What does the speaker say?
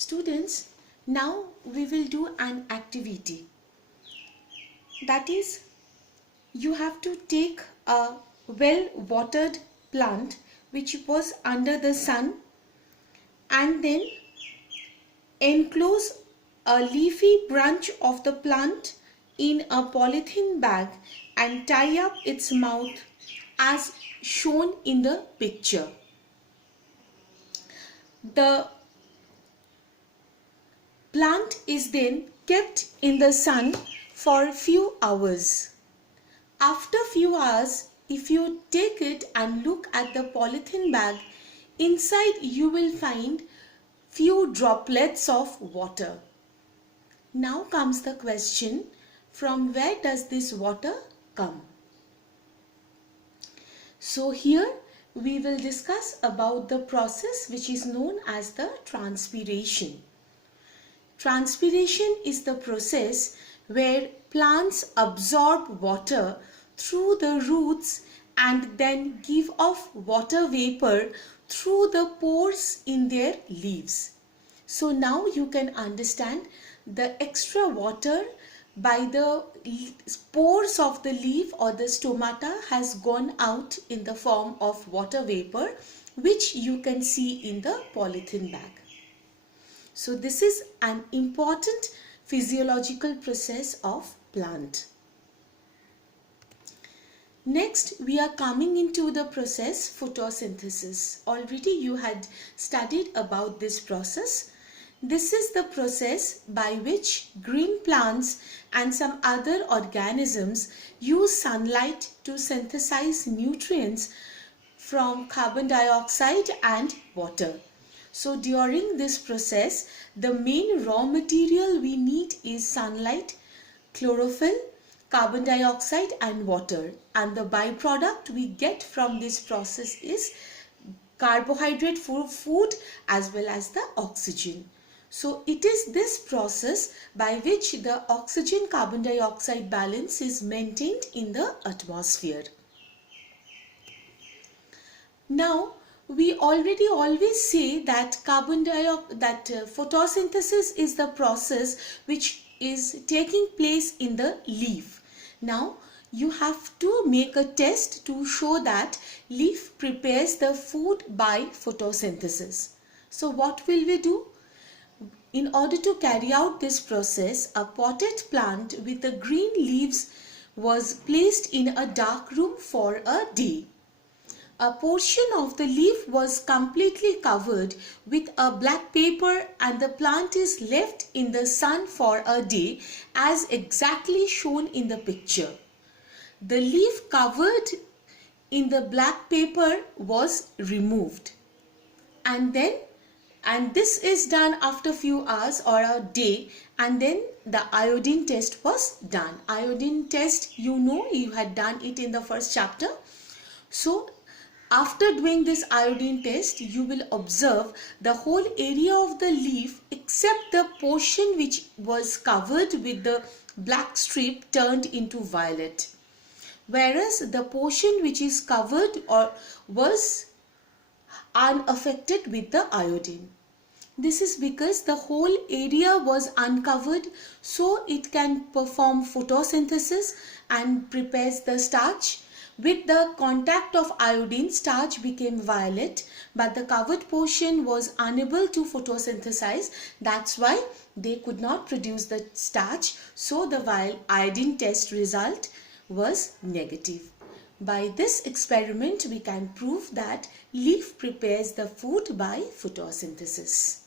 Students, now we will do an activity. That is, you have to take a well-watered plant which was under the sun and then enclose a leafy branch of the plant in a polythene bag and tie up its mouth as shown in the picture. The plant is then kept in the sun for a few hours. After few hours, if you take it and look at the polythene bag, inside you will find few droplets of water. Now comes the question, from where does this water come? So here we will discuss about the process which is known as the transpiration. Transpiration is the process where plants absorb water through the roots and then give off water vapor through the pores in their leaves. So now you can understand the extra water by the pores of the leaf or the stomata has gone out in the form of water vapor, which you can see in the polythene bag. So this is an important physiological process of plant. Next, we are coming into the process photosynthesis. Already you had studied about this process. This is the process by which green plants and some other organisms use sunlight to synthesize nutrients from carbon dioxide and water. So during this process, the main raw material we need is sunlight, chlorophyll, carbon dioxide and water, and the byproduct we get from this process is carbohydrate food as well as the oxygen. So it is this process by which the oxygen carbon dioxide balance is maintained in the atmosphere. Now we already always say that photosynthesis is the process which is taking place in the leaf. Now you have to make a test to show that leaf prepares the food by photosynthesis. So what will we do? In order to carry out this process, a potted plant with the green leaves was placed in a dark room for a day. A portion of the leaf was completely covered with a black paper and the plant is left in the sun for a day as exactly shown in the picture. The leaf covered in the black paper was removed and this is done after few hours or a day, and then the iodine test was done. Iodine test, you had done it in the first chapter. So after doing this iodine test, you will observe the whole area of the leaf except the portion which was covered with the black strip turned into violet, whereas the portion which is covered or was unaffected with the iodine. This is because the whole area was uncovered, so it can perform photosynthesis and prepares the starch. With the contact of iodine, starch became violet, but the covered portion was unable to photosynthesize. That's why they could not produce the starch, so the iodine test result was negative. By this experiment, we can prove that leaf prepares the food by photosynthesis.